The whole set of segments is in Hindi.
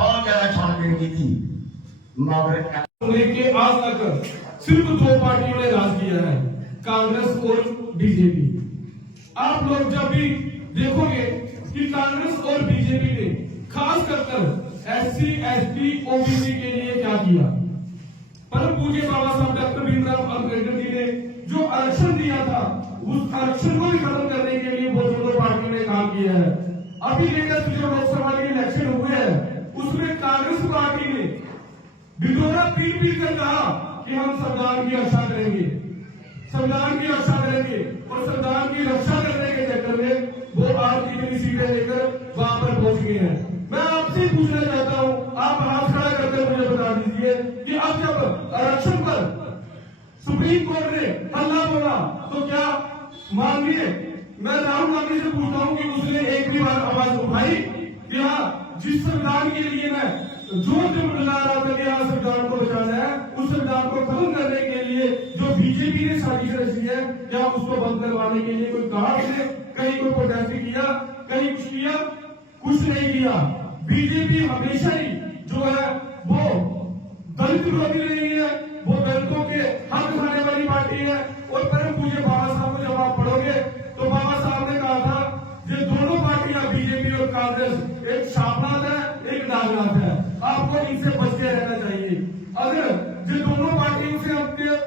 बहुत ज्यादा छानबीन की थी, मगर लेके आज तक सिर्फ दो पार्टियों ने राज किया है, कांग्रेस और बीजेपी। आप लोग जब भी देखोगे कि कांग्रेस और बीजेपी ने खास कर एससी, एसटी, ओबीसी के लिए क्या किया। परम पूज्य बाबा साहब डॉक्टर भीमराव अम्बेडकर जी ने जो आरक्षण दिया था, उस आरक्षण को भी खत्म करने के लिए वो दोनों पार्टियों ने काम किया है। अभी लेटेस्ट जो लोकसभा के इलेक्शन हुए हैं, उसमें कांग्रेस पार्टी ने ढिढोरा पीट कर कहा कि हम संविधान की रक्षा करेंगे, संविधान की रक्षा करेंगे, और संविधान की रक्षा करने के चक्कर में वो आज कितनी सीटें लेकर वहां पर पहुंच गए हैं। मैं आपसे पूछना चाहता हूं, आप हाथ खड़ा करके मुझे बता दीजिए कि अब जब आरक्षण पर सुप्रीम कोर्ट ने हल्ला बोला तो क्या माननीय मैं राहुल गांधी से पूछता हूं कि उसने एक भी बार आवाज उठाई कि हाँ, जिस संविधान के लिए मैं जो बता रहा था कि हाँ संविधान को बचाना है, उस संविधान को खत्म करने के लिए जो बीजेपी ने साजिश रची है, क्या उसको बंद करवाने के लिए कोई कहा उसने? कहीं कोई प्रोटेस्ट किया? कहीं कुछ किया? कुछ नहीं किया। बीजेपी हमेशा ही जो है वो दलित विरोधी नहीं है, वो दलितों के हक खाने वाली पार्टी है। और परम पूज्य बाबा साहब को जब आप पढ़ोगे तो बाबा साहब ने कहा था ये दोनों पार्टियां बीजेपी और कांग्रेस एक शापनाथ है, एक नागनाथ है, आपको इनसे बच के रहना चाहिए। अगर ये दोनों पार्टियों से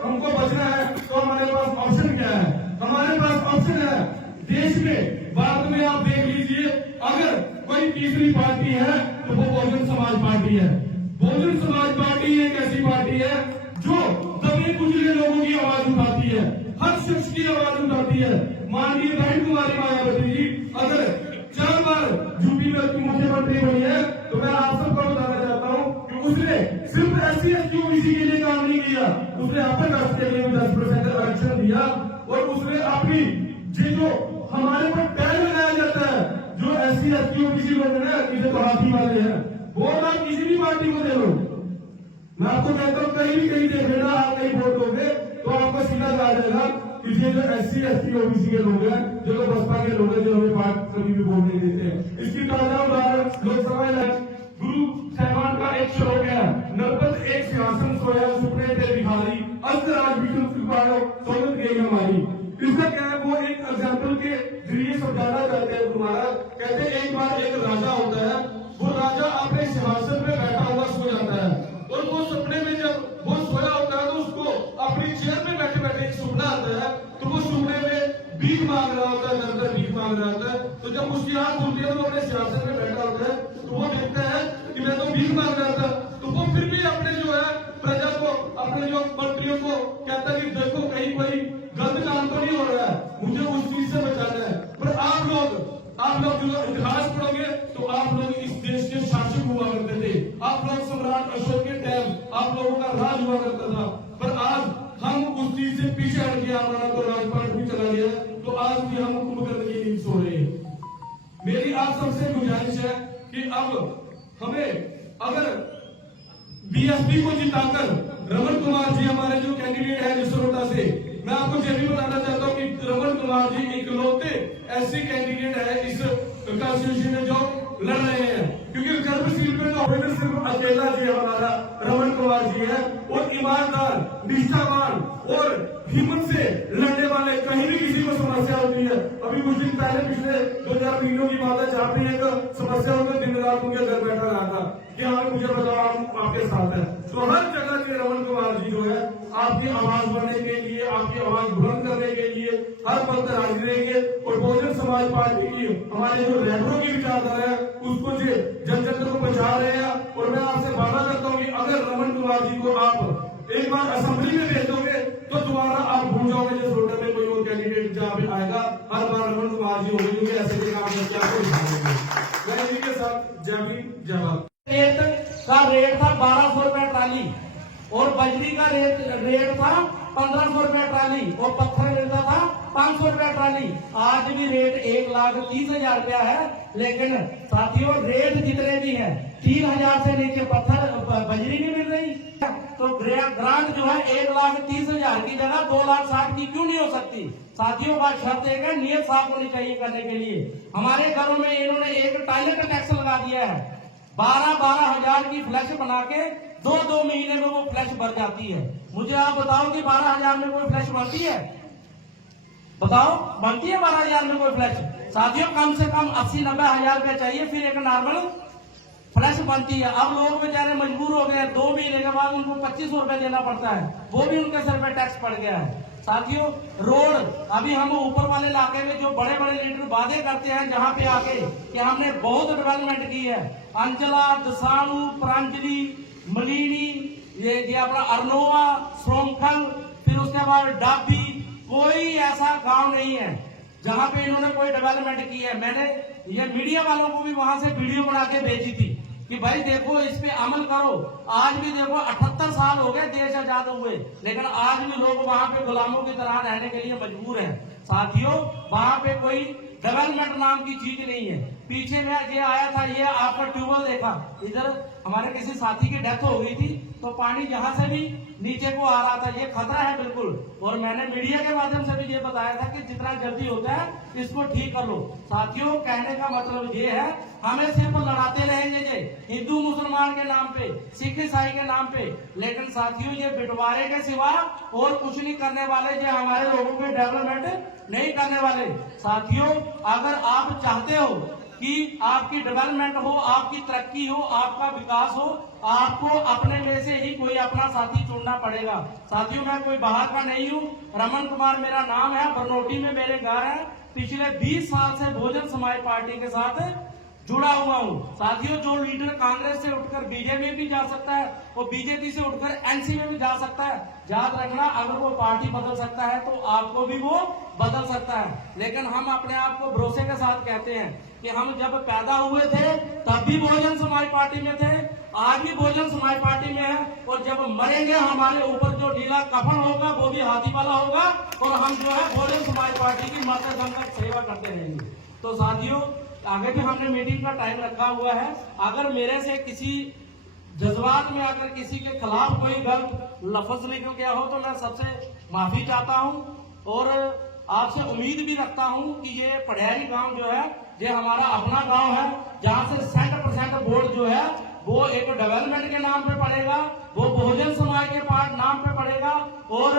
हमको बचना है तो हमारे पास ऑप्शन क्या है? हमारे पास ऑप्शन है देश में, बाद में आप देख लीजिए, अगर कोई तीसरी पार्टी है तो वो बहुजन समाज पार्टी है। बहुजन समाज पार्टी एक ऐसी पार्टी है जो दबे कुचले लोगों की आवाज उठाती है, हर शख्स की आवाज उठाती है। माननीय बहन कुमारी मायावती जी अगर 4 बार यूपी में मुख्यमंत्री बनी है तो मैं आप सबको बताना चाहता हूं कि उसने सिर्फ एससी, एसटी, ओबीसी के लिए काम नहीं किया, उसने अपने कास्ट के लिए 10% आरक्षण दिया। और उसने अपनी जो हमारे पर टैग लगाया जाता है, जो एससी, एसटी, ओबीसी लोग हैं इसे तो हाथी वाले हैं, वो आप किसी भी पार्टी को दे लो। मैं आपको कहता हूँ कहीं देख लेना, आप कहीं वोट दोगे तो आपका सीधा आ जाएगा कि ये जो एससी, एसटी, ओबीसी के लोग हैं, जो तो बसपा के लोग हैं, जो हमें बात कभी भी वोट नहीं देते हैं। इसकी ताजा उदाहरण लोकसभा इलेक्शन गुरु साहिबान का एक श्लोक है, नरपत एक सिंहासन सोया सुपने ते बिहारी, अस्त राज विष्णु कृपाणो सोनत गई हमारी। इसका क्या है, वो एक एग्जाम्पल के जरिए समझाना चाहते हैं तुम्हारा। कहते हैं एक बार एक राजा होता है, वो राजा अपने सिंहासन में बैठा हुआ सो जाता है, और वो सपने में जब वो सोया होता है तो उसको अपनी चेयर में बैठे बैठे एक सपना आता है, तो वो सपने में भीख मांग रहा होता है, अंदर भीख मांग रहा होता है। तो जब उसकी आंख खुलती है तो अपने सिंहासन में बैठा होता है, तो वो देखता है कि मैं तो भीख मांग रहा था। तो वो फिर भी अपने जो है प्रजा को, अपने जो मंत्रियों को कहता है कि देखो कहीं कोई गलत काम तो नहीं हो रहा है, मुझे उस चीज से बचाना है। पर आप लोग जो इतिहास पढ़ोगे तो आप लोग इस देश के शासक हुआ करते थे, आप लोग सम्राट अशोक के टाइम आप लोगों का राज हुआ करता था। पर आज हम उस चीज से पीछे हट गया, हमारा तो राजपाट भी चला गया, तो आज भी हम कुंभकर्ण की नींद सो रहे हैं। मेरी आप सबसे गुजारिश है कि अब हमें अगर बीएसपी को जिताकर रमन कुमार जी हमारे जो कैंडिडेट है जसरोटा से, मैं आपको ये भी बताना चाहता हूँ कि रमन कुमार जी इकलौते ऐसे कैंडिडेट है इस कॉन्स्टिट्यूशन में जो लड़ रहे हैं, क्योंकि गर्भ सीट में तो सिर्फ अकेला जी हमारा रमन कुमार जी है, और ईमानदार, निष्ठावान और हिम्मत से लड़ने वाले, कहीं भी किसी को समस्या होती है। अभी कुछ दिन पहले पिछले 2-4 महीनों की बात है, जहाँ पे एक समस्या होकर दिन रात उनके घर बैठा रहा था कि हाँ मुझे बताओ हम आपके साथ हैं। तो हर जगह के रमन कुमार जी जो है आपकी आवाज बढ़ने के लिए, आपकी आवाज बुलंद करने के लिए हर पल तक हाजिर रहेंगे। और बहुजन समाज पार्टी की हमारे जो रैपरों की विचारधारा है उसको जो जन जन को पहुंचा रहे हैं। और मैं आपसे वादा करता हूँ कि अगर रमन कुमार जी को आप एक बार असेंबली में भेज दोगे तो दोबारा आप भूल जाओगे जो रोटा में कोई और कैंडिडेट जहाँ पे आएगा, हर बार रमन कुमार जी हो गए, ऐसे के काम करके आपको दिखाएंगे। मैं इसी के साथ जय भीम जय भारत। का रेट था 1200 रुपए ट्राली, और बजरी का रेट था 1500 रुपए ट्राली, और पत्थर मिलता था 500 रुपए ट्राली। आज भी रेट 1,30,000 रुपया है, लेकिन साथियों रेट जितने भी हैं 3,000 से नीचे पत्थर बजरी नहीं मिल रही। ग्रांट जो है 1,30,000 की जगह 2,60,000 की क्यों नहीं हो सकती? साथियों का शर्त एक है, नियत साफ होनी चाहिए करने के लिए। हमारे घरों में इन्होंने एक टॉयलेट टैक्स लगा दिया है, 12,000 की फ्लैश बना के 2 महीने में वो फ्लैश भर जाती है। मुझे आप बताओ कि 12,000 में कोई फ्लैश बनती है? बताओ, बनती है 12,000 में कोई फ्लैश? साथियों कम से कम 80-90,000 रुपया चाहिए, फिर एक नॉर्मल फ्लैश बनती है। अब लोग बेचारे मजबूर हो गए, 2 महीने के बाद उनको 2500 रुपए देना पड़ता है, वो भी उनके सर पे टैक्स पड़ गया है। साथियों रोड, अभी हम ऊपर वाले इलाके में जो बड़े बड़े लीडर वादे करते हैं जहां पे आके कि हमने बहुत डेवलपमेंट की है, अंजला, दसाणु, प्रांजलि, मलिनी, ये अपना अरनोवा, सोमखल, फिर उसके बाद डाबी, कोई ऐसा गांव नहीं है जहां पे इन्होंने कोई डेवलपमेंट की है। मैंने ये मीडिया वालों को भी वहां से वीडियो बना के भेजी थी कि भाई देखो इस पे अमल करो। आज भी देखो 78 साल हो गए देश आजाद हुए, लेकिन आज भी लोग वहां पे गुलामों की तरह रहने के लिए मजबूर हैं। साथियों वहां पे कोई डेवलपमेंट नाम की चीज नहीं है। पीछे में ये आया था, ये आपका ट्यूबवेल देखा, इधर हमारे किसी साथी की डेथ हो गई थी तो पानी जहां से भी नीचे को आ रहा था, ये खतरा है बिल्कुल। और मैंने मीडिया के माध्यम से भी ये बताया था कि जितना जल्दी होता है इसको ठीक कर लो। साथियों कहने का मतलब ये है, हमें सिर्फ लड़ाते रहेंगे ये हिंदू मुसलमान के नाम पे, सिख ईसाई के नाम पे, लेकिन साथियों ये बंटवारे के सिवा और कुछ नहीं करने वाले, ये हमारे लोगों के डेवलपमेंट नहीं करने वाले। साथियों अगर आप चाहते हो कि आपकी डेवलपमेंट हो, आपकी तरक्की हो, आपका विकास हो, आपको अपने में से ही कोई अपना साथी चुनना पड़ेगा। साथियों मैं कोई बाहर का नहीं हूँ, रमन कुमार मेरा नाम है, बरनोटी में मेरे घर है, पिछले 20 साल से बहुजन समाज पार्टी के साथ जुड़ा हुआ हूँ। साथियों जो लीडर कांग्रेस से उठकर बीजेपी में भी जा सकता है, वो बीजेपी से उठकर एनसी में भी जा सकता है। याद रखना, अगर वो पार्टी बदल सकता है तो आपको भी वो बदल सकता है। लेकिन हम अपने आप को भरोसे के साथ कहते हैं कि हम जब पैदा हुए थे तब भी बहुजन समाज पार्टी में थे, आज भी बहुजन समाज पार्टी में है, और जब मरेंगे हमारे ऊपर जो ढीला कफन होगा वो भी हाथी वाला होगा, और हम जो है बहुजन समाज पार्टी की मरते दम तक सेवा करते रहेंगे। तो साथियों आगे भी हमने मीटिंग का टाइम रखा हुआ है, अगर मेरे से किसी जज्बात में अगर किसी के खिलाफ कोई गलत लफ्ज निकल गया हो तो मैं सबसे माफी चाहता हूं, और आपसे उम्मीद भी रखता हूं कि ये पढ़ियारी गांव जो है ये हमारा अपना गांव है, जहां से 100% वोट जो है वो एक डेवलपमेंट के नाम पे पड़ेगा, वो बहुजन समाज के नाम पे पड़ेगा। और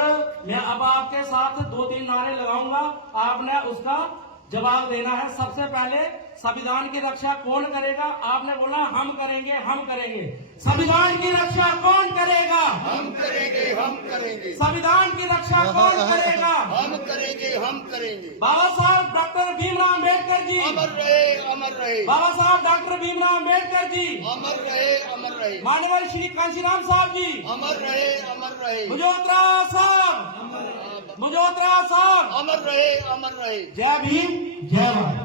मैं अब आपके साथ 2-3 नारे लगाऊंगा, आपने उसका जवाब देना है। सबसे पहले संविधान की रक्षा कौन करेगा? आपने बोला हम करेंगे, हम करेंगे। संविधान की रक्षा कौन करेगा? हम करेंगे, हम करेंगे। संविधान की रक्षा कौन करेगा? हम करेंगे, हम करेंगे। बाबा साहब डॉक्टर भीमराव अम्बेडकर जी अमर रहे, अमर रहे। बाबा साहब डॉक्टर भीमराव अम्बेडकर जी अमर रहे, अमर रहे। माननीय श्री कांशीराम साहब जी अमर रहे, अमर रहे। मुजोत्रा साहब, मुजोत्रा साहब अमर रहे, अमर रहे। जय भीम, जय भारत।